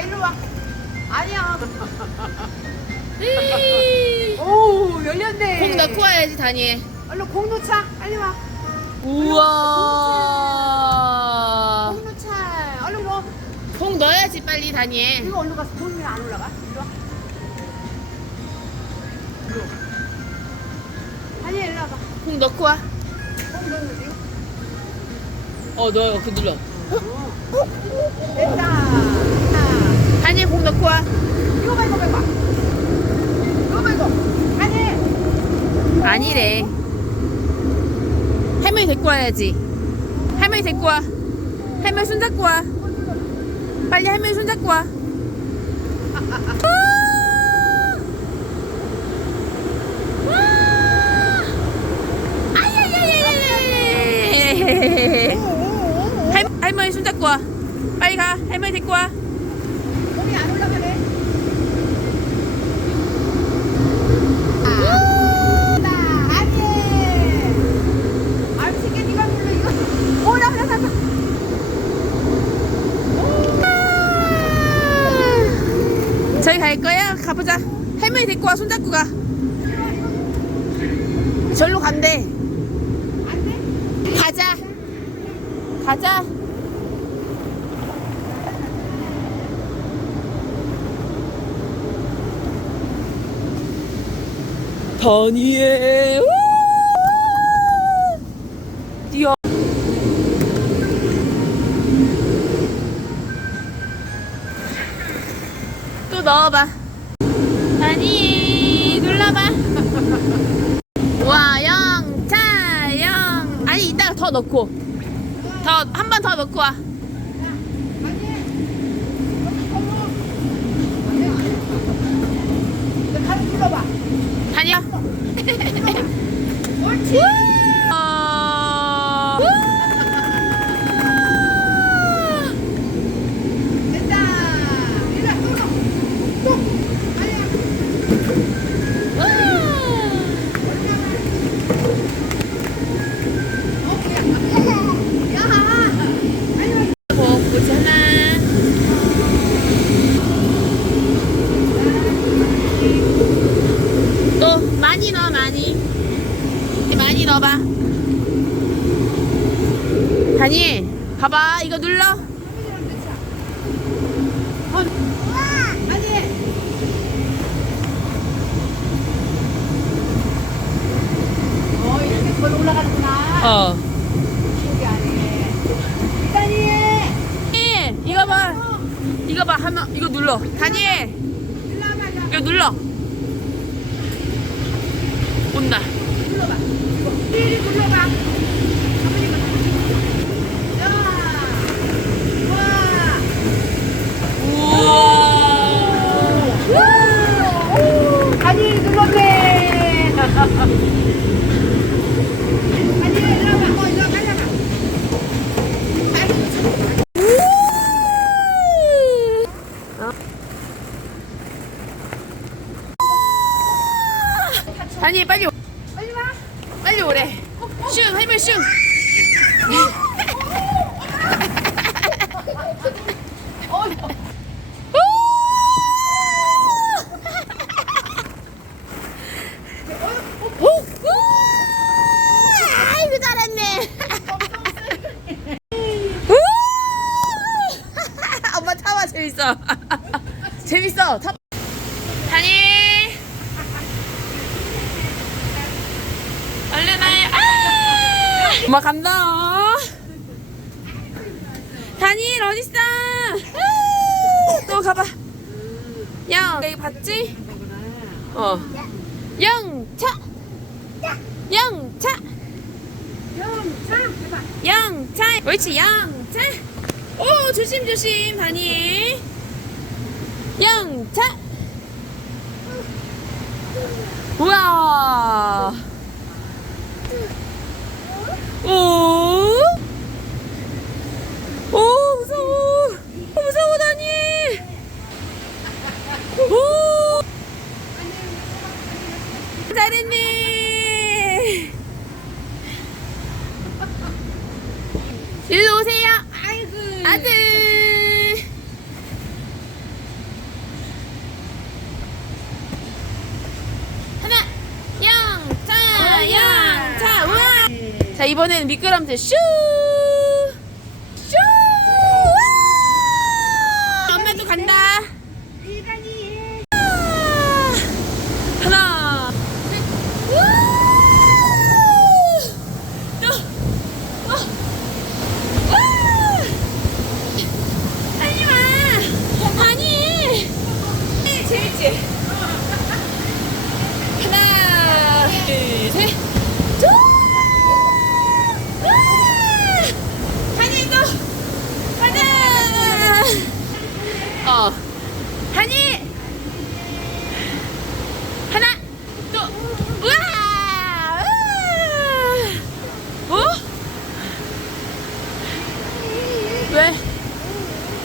와 일로 와. 아니야. 오 열렸네. 공 넣고 와야지 다니엘. 얼른 공 놓자. 빨리 와. 우와. 공 놓자. 얼른 뭐. 공 넣어야지 빨리 다니엘. 이거 얼른 가서 공이 안 올라가. 일로 와. 일로. 아니 일로 와봐. 공 넣고 와. 공 넣는 이거. 어 넣어 그 눌러. 됐다. 다니엘 공 넣고 와. 이거 봐 이거 봐 이거. 봐. 이거 봐 이거. 아니. 아니래. 할머니 데리고 와야지. 할머니 데리고 와. 할머니 손잡고 와. 빨리 할머니 손잡고 와. 할머니 손잡고 와. 빨리 가. 할머니 데리고 와. 공이 안 올라가네. 아, 아니. 아, 치게 네가 눌러 이거. 오, 나, 나, 나, 나. 저희 갈 거야? 가보자. 할머니 데리고 와. 손잡고 가. 절로 간대. 가자. 가자. 다니엘. 뛰어. 또 넣어봐. 다니 눌러봐. 와 영차 영. 아니 이따가 더 넣고. 더 한 번 더 넣고 와. 눌러봐. 다니야. 옳지. 많이 넣어봐. 다니, 봐봐 이거 눌러. 어. 다니엘. 다니, 이거 봐. 이거 봐 하나 이거 눌러. 다니엘. 이거 눌러. 온다. 눌러봐. 다니 빨리. 빨리 오래. 슝 할머니 슝. 어, 재밌어. 재밌어. 타. 다니. 얼른 와요. 아! 엄마 간다. 다니엘 어딨어? 아! 또 가봐. 야, 여기 봤지? 어. 영차. 영차. 영차. 영차. 옳지, 영차. 오, 조심, 조심, 다니엘. 영차. 우와. 오. 오, 무서워. 오, 무서워, 다니엘. 오. 잘했네. 일로 오세요. 아이고. 아들. 자 이번에는 미끄럼틀 슈